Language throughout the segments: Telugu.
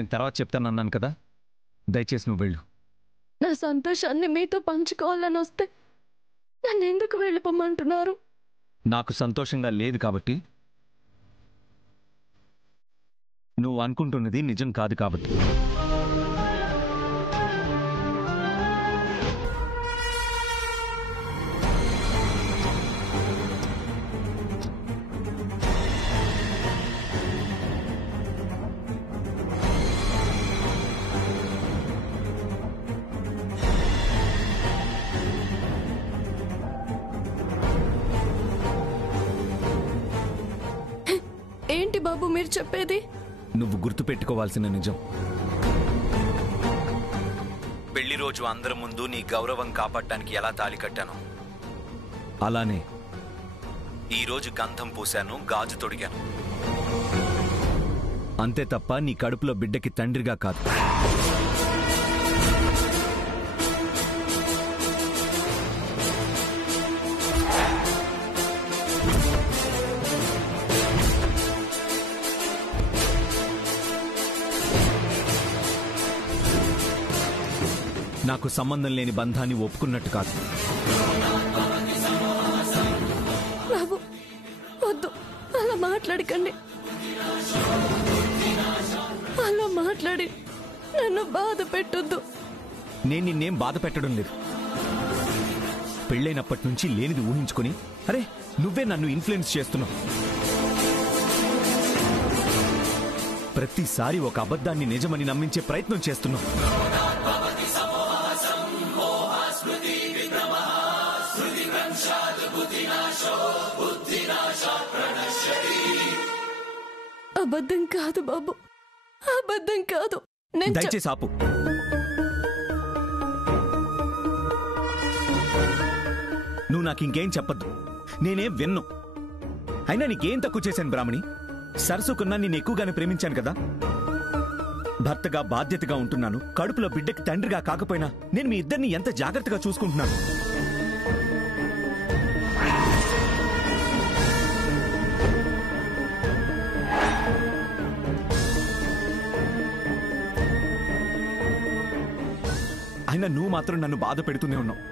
నేను తర్వాత చెప్తానన్నాను కదా, దయచేసి నువ్వు వెళ్ళు. నా సంతోషాన్ని మీతో పంచుకోవాలని వస్తే నన్ను ఎందుకు వెళ్ళిపోమంటున్నారు? నాకు సంతోషంగా లేదు కాబట్టి, నువ్వు అనుకుంటున్నది నిజం కాదు కాబట్టి. ఏంటి బాబు మీరు చెప్పేది? నువ్వు గుర్తుపెట్టుకోవాల్సిన నిజం, పెళ్లి రోజు అందరి ముందు నీ గౌరవం కాపాడటానికి ఎలా తాళి కట్టాను, అలానే ఈరోజు గంధం పూశాను, గాజు తొడిగాను. అంతే తప్ప నీ కడుపులో బిడ్డకి తండ్రిగా కాదు. నాకు సంబంధం లేని బంధాన్ని ఒప్పుకున్నట్టు కాదు. బాబు వద్దు, అలా మాట్లాడకండి. అలా మాట్లాడి నన్ను బాధ పెట్టొద్దు. నేను నిన్నేం బాధ పెట్టడం లేదు. పెళ్ళైనప్పటి నుంచి లేనిది ఊహించుకుని, అరే నువ్వే నన్ను ఇన్ఫ్లుయెన్స్ చేస్తున్నావు. ప్రతిసారి ఒక అబద్ధాన్ని నిజమని నమ్మించే ప్రయత్నం చేస్తున్నావు. అబద్ధం కాదు బాబు, అబద్ధం కాదు. దయచేసి ఆపు. నువ్వు నాకు ఇంకేం చెప్పద్దు, నేనేం విన్ను. అయినా నీకేం తక్కువ చేశాను బ్రాహ్మణి? సరసుకున్నా నేను ఎక్కువగానే ప్రేమించాను కదా. భర్తగా బాధ్యతగా ఉంటున్నాను, కడుపులో బిడ్డకి తండ్రిగా కాకపోయినా నేను మీ ఇద్దరిని ఎంత జాగ్రత్తగా చూసుకుంటున్నాను. అయినా నువ్వు మాత్రం నన్ను బాధ పెడుతూనే ఉన్నావు,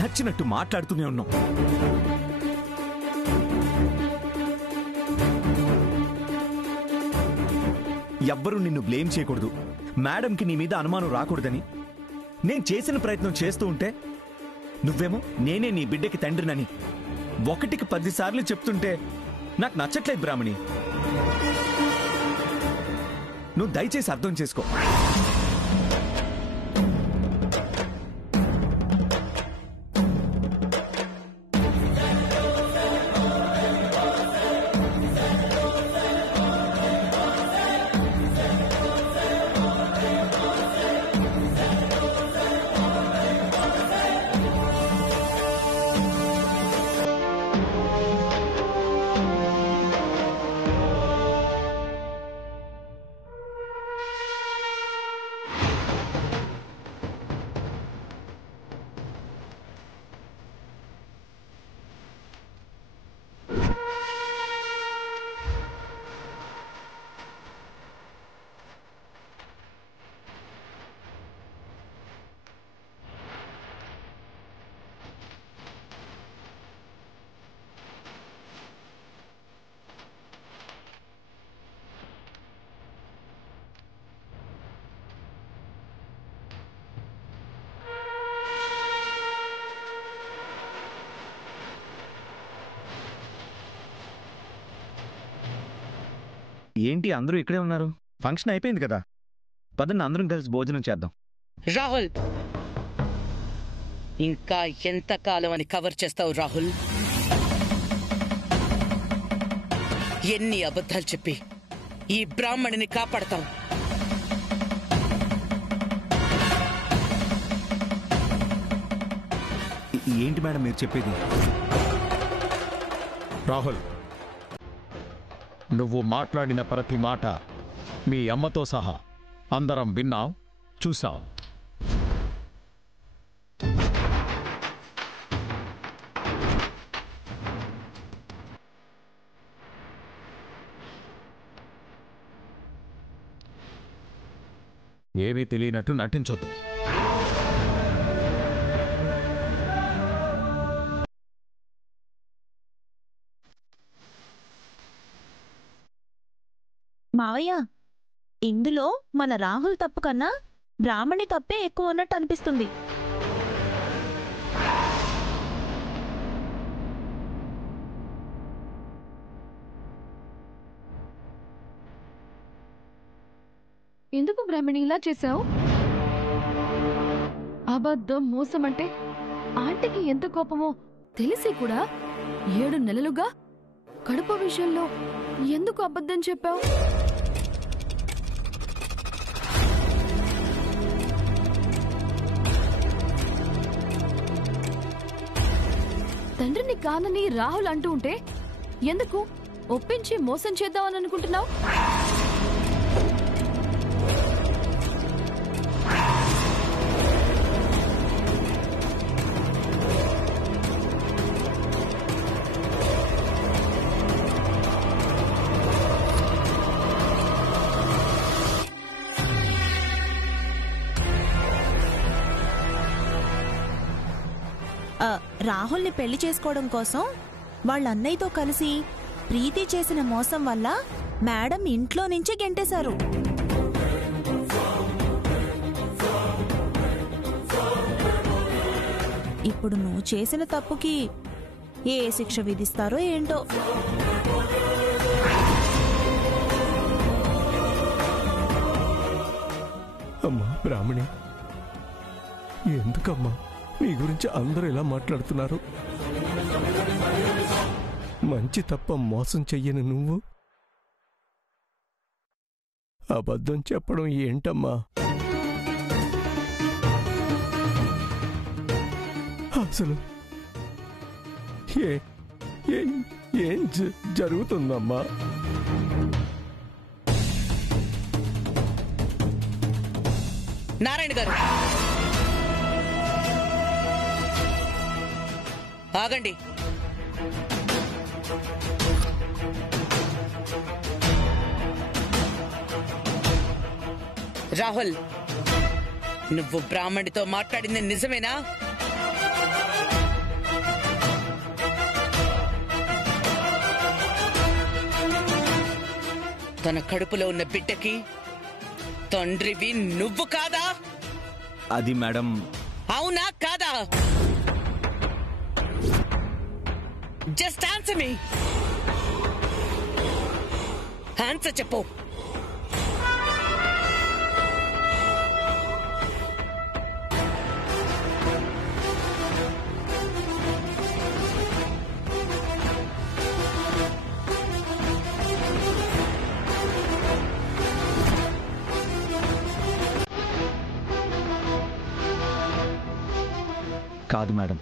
నచ్చినట్టు మాట్లాడుతూనే ఉన్నావు. ఎవ్వరూ నిన్ను బ్లేమ్ చేయకూడదు, మేడంకి నీ మీద అనుమానం రాకూడదని నేను చేసిన ప్రయత్నం చేస్తూ ఉంటే, నువ్వేమో నేనే నీ బిడ్డకి తండ్రినని 1కి 10 సార్లు చెప్తుంటే నాకు నచ్చట్లేదు బ్రాహ్మణి. నువ్వు దయచేసి అర్థం చేసుకో. ఏంటి అందరూ ఇక్కడే ఉన్నారు? ఫంక్షన్ అయిపోయింది కదా, పదండి అందరం కలిసి భోజనం చేద్దాం. రాహుల్, ఇంకా ఎంతకాలం అని కవర్ చేస్తావు రాహుల్? ఎన్ని అబద్ధాలు చెప్పి ఈ బ్రాహ్మణిని కాపాడతావు? ఏంటి మేడం మీరు చెప్పేది? రాహుల్, నువ్వు మాట్లాడిన ప్రతి మాట మీ అమ్మతో సహా అందరం విన్నాం, చూసాం. ఏమీ తెలియనట్టు నటించొద్దు. మావయ్య, ఇందులో మన రాహుల్ తప్పు కన్నా బ్రాహ్మణి తప్పే ఎక్కువ ఉన్నట్టు అనిపిస్తుంది. ఎందుకు బ్రాహ్మణి ఇలా చేశావు? అబద్ధం, మోసం అంటే ఆంటీకి ఎంత కోపమో తెలిసి కూడా 7 నెలలుగా కడుపు విషయంలో ఎందుకు అబద్ధం చెప్పావు? తండ్రిని కానని రాహుల్ అంటూ ఉంటే ఎందుకు ఒప్పించి మోసం చేద్దామని అనుకుంటున్నావు? రాహుల్ని పెళ్లి చేసుకోవడం కోసం వాళ్ళ అన్నయ్యతో కలిసి ప్రీతి చేసిన మోసం వల్ల మేడం ఇంట్లో నుంచి గెంటేశారు. ఇప్పుడు నువ్వు చేసిన తప్పుకి ఏ శిక్ష విధిస్తారో ఏంటో. అమ్మా బ్రాహ్మణి, ఎందుకమ్మా నీ గురించి అందరూ ఇలా మాట్లాడుతున్నారు? మంచి తప్ప మోసం చెయ్యని నువ్వు అబద్ధం చెప్పడం ఏంటమ్మా? అసలు ఏం జరుగుతుందమ్మా? నారాయణ గారు ఆగండి. రాహుల్, నువ్వు బ్రాహ్మణితో మాట్లాడింది నిజమేనా? తన కడుపులో ఉన్న బిడ్డకి తండ్రివి నువ్వు కాదా? అది మేడం. అవునా కాదా? జస్ట్ ఆన్సర్ మీ. ఆన్సర్ చెప్పు. కాదు మేడం.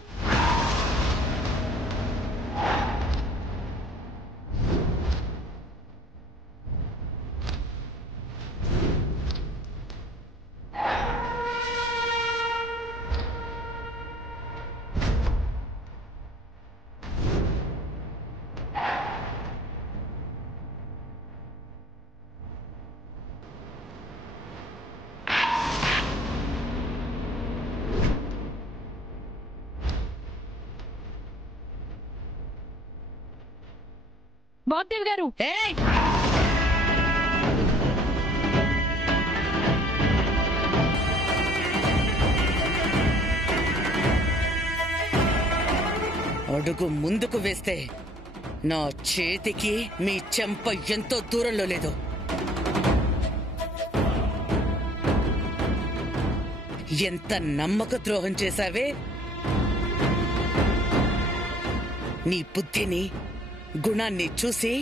బాబ్దేవ్ గారు, అడుగు ముందుకు వేస్తే నా చేతికి మీ చెంప ఎంతో దూరంలో లేదు. ఎంత నమ్మక ద్రోహం చేశావే! నీ బుద్ధిని, గుణాన్ని చూసి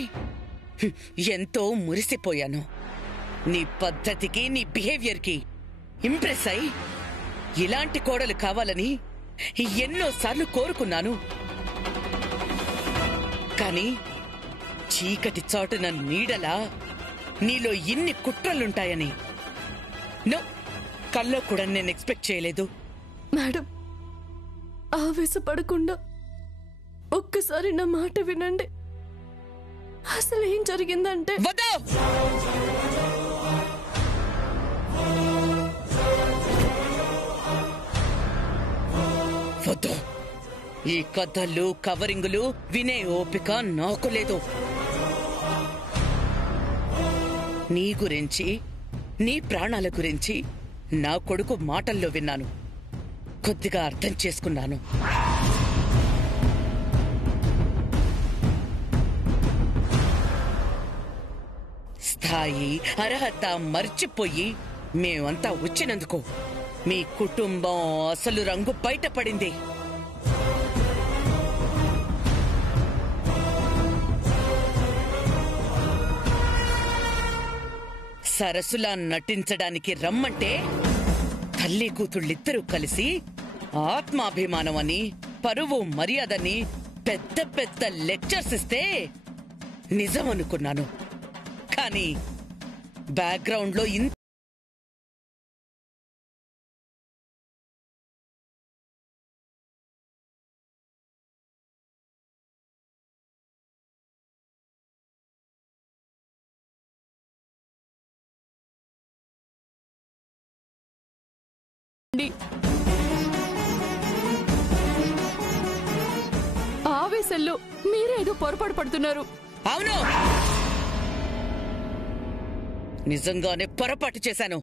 ఎంతో మురిసిపోయాను. నీ పద్ధతికి, నీ బిహేవియర్కి ఇంప్రెస్ అయి ఇలాంటి కోడలు కావాలని ఎన్నోసార్లు కోరుకున్నాను. కానీ చీకటి చాటున నీడలా నీలో ఇన్ని కుట్రలుంటాయని కల్లో కూడా నేను ఎక్స్పెక్ట్ చేయలేదు. మేడం, ఆవేశపడకుండా ఒక్కసారి నా మాట వినండి. అసలు ఏం జరిగిందంటే వద్దు! వద్దు, ఈ కథలు కవరింగులు వినే ఓపిక నాకు లేదు. నీ గురించి, నీ ప్రాణాల గురించి నా కొడుకు మాటల్లో విన్నాను, కొద్దిగా అర్థం చేసుకున్నాను. స్థాయి అర్హత మర్చిపోయి మేమంతా వచ్చినందుకు మీ కుటుంబం అసలు రంగు బయటపడింది. సరసులా నటించడానికి రమ్మంటే తల్లి కూతుళ్ళిద్దరూ కలిసి ఆత్మాభిమానం అని, పరువు మర్యాదని పెద్ద పెద్ద లెక్చర్స్ ఇస్తే నిజం అనుకున్నాను. కానీ బ్యాక్గ్రౌండ్ లో ఇంత ఆవేశంలో మీరేదో పొరపాటు పడుతున్నారు. అవును, నిజంగానే పొరపాటు చేశాను.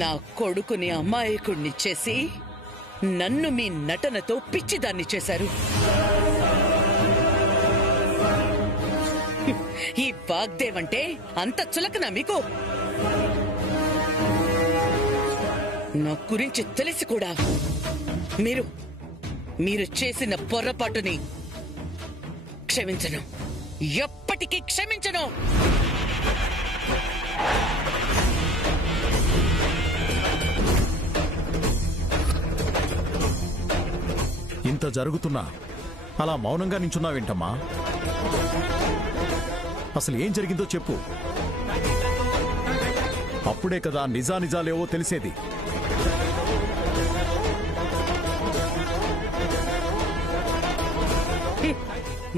నా కొడుకుని అమాయకుణ్ణి చేసి నన్ను మీ నటనతో పిచ్చిదాన్ని చేశారు. ఈ వాగ్దేవంటే అంత చులకనా మీకు? నా గురించి తెలిసి కూడా మీరు చేసిన పొరపాటుని క్షమించను, ఎప్పటికీ క్షమించను. ఇంత జరుగుతున్నా అలా మౌనంగా నించున్నావేంటమ్మా? అసలు ఏం జరిగిందో చెప్పు. అప్పుడే కదా నిజానిజాలేవో తెలిసేది.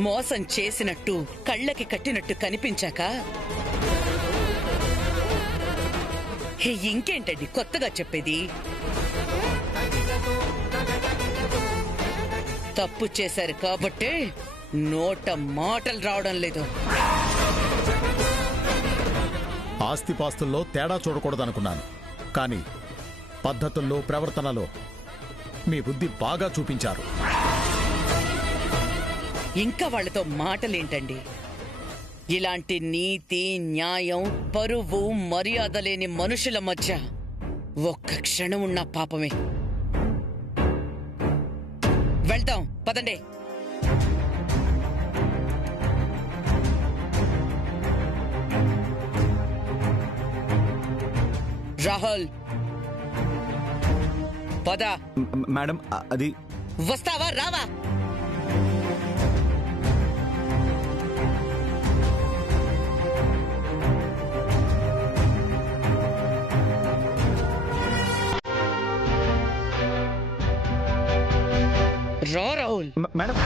మోసం చేసినట్టు కళ్ళకి కట్టినట్టు కనిపించాక ఇంకేంటండి కొత్తగా చెప్పేది? తప్పు చేశారు కాబట్టి నోట మాటలు రావడం లేదు. ఆస్తిపాస్తుల్లో తేడా చూడకూడదనుకున్నాను, కానీ పద్ధతుల్లో ప్రవర్తనలో మీ బుద్ధి బాగా చూపించారు. ఇంకా వాళ్లతో మాటలేంటండి? ఇలాంటి నీతి, న్యాయం, పరువు, మర్యాద లేని మనుషుల మధ్య ఒక్క క్షణం ఉన్న పాపమే. వెళ్తాం పదండి. రాహుల్ పద. మేడం అది వస్తావా రావా? రా రాహుల్. మేడం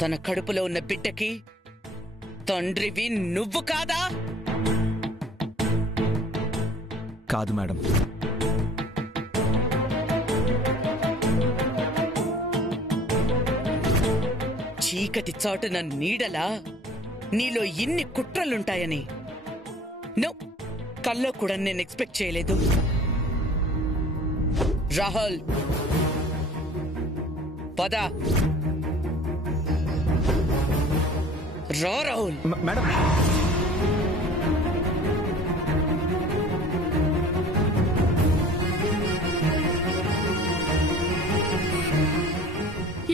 తన కడుపులో ఉన్న బిడ్డకి తండ్రివి నువ్వు కాదా? కాదు మేడం. చీకటి చాటున నీడలా నీలో ఇన్ని కుట్రలుంటాయని కల్లో కూడా నేను ఎక్స్పెక్ట్ చేయలేదు. రాహుల్, పద. రా రాహుల్. మేడం,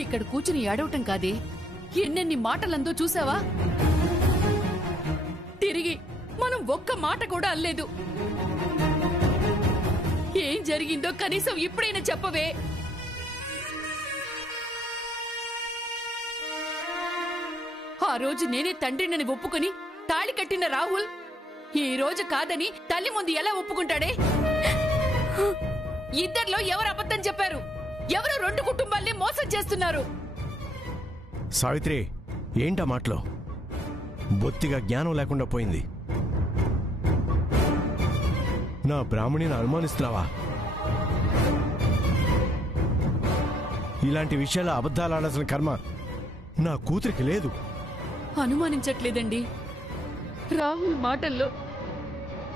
ఇక్కడ కూర్చుని ఏడవటం కాదే, ఎన్నెన్ని మాటలందో చూసావా? తిరిగి మనం ఒక్క మాట కూడా అనలేదు. ఏం జరిగిందో కనీసం ఇప్పుడైనా చెప్పవే. ఆ రోజు నేనే తండ్రినని ఒప్పుకొని తాళి కట్టిన రాహుల్ ఈ రోజు కాదని తల్లి ముందు ఎలా ఒప్పుకుంటాడే? ఇద్దర్లో ఎవరు అబద్ధం చెప్పారు? ఎవరు రెండు కుటుంబాల్ని మోసం చేస్తున్నారు? సావిత్రి, ఏంటా మాటలో? బొత్తిగా జ్ఞానం లేకుండా పోయింది. నా బ్రాహ్మణిని అనుమానిస్తున్నావా? ఇలాంటి విషయాల్లో అబద్ధాలు ఆడాల్సిన కర్మ నా కూతురికి లేదు. అనుమానించట్లేదండి. రాహుల్ మాటల్లో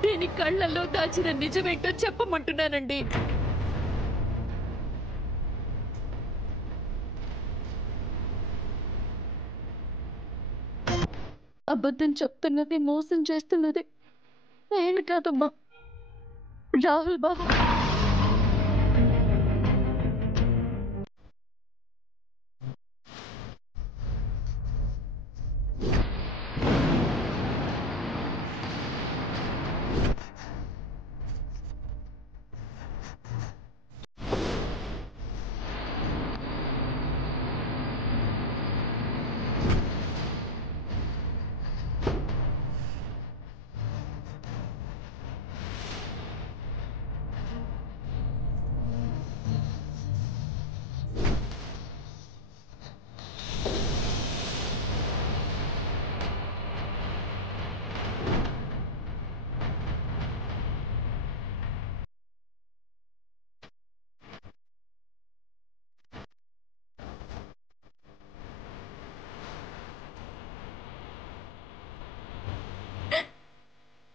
నేను కళ్ళల్లో దాచిన నిజమేంటో చెప్పమంటున్నానండి. అబద్ధం చెప్తున్నది, మోసం చేస్తున్నది నేను కాదమ్మా, రాహుల్ బాబు.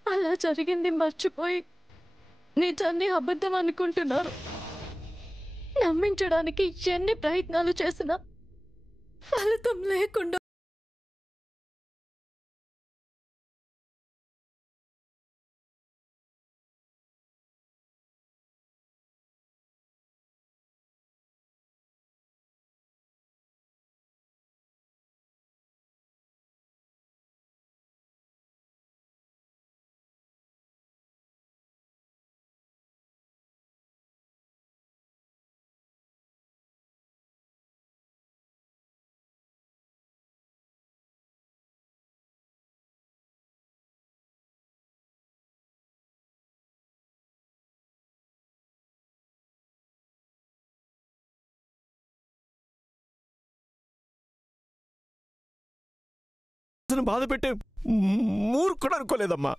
అలా జరిగింది మర్చిపోయి నిజాన్ని అబద్ధం అనుకుంటున్నారు. నమ్మించడానికి ఎన్ని ప్రయత్నాలు చేసినా ఫలితం లేకుండా బాధ పెట్టే మూర్ఖుడు అనుకోలేదమ్మా.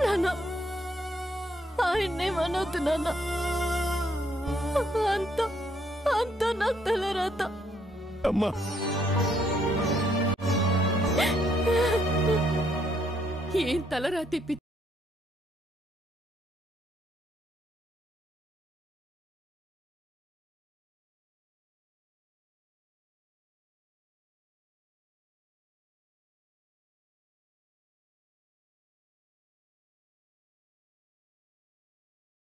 నాన్న, ఆయన్నే మనవద్దు నాన్న. అంత నా తలరాత. అమ్మా, ఏం తలరాతి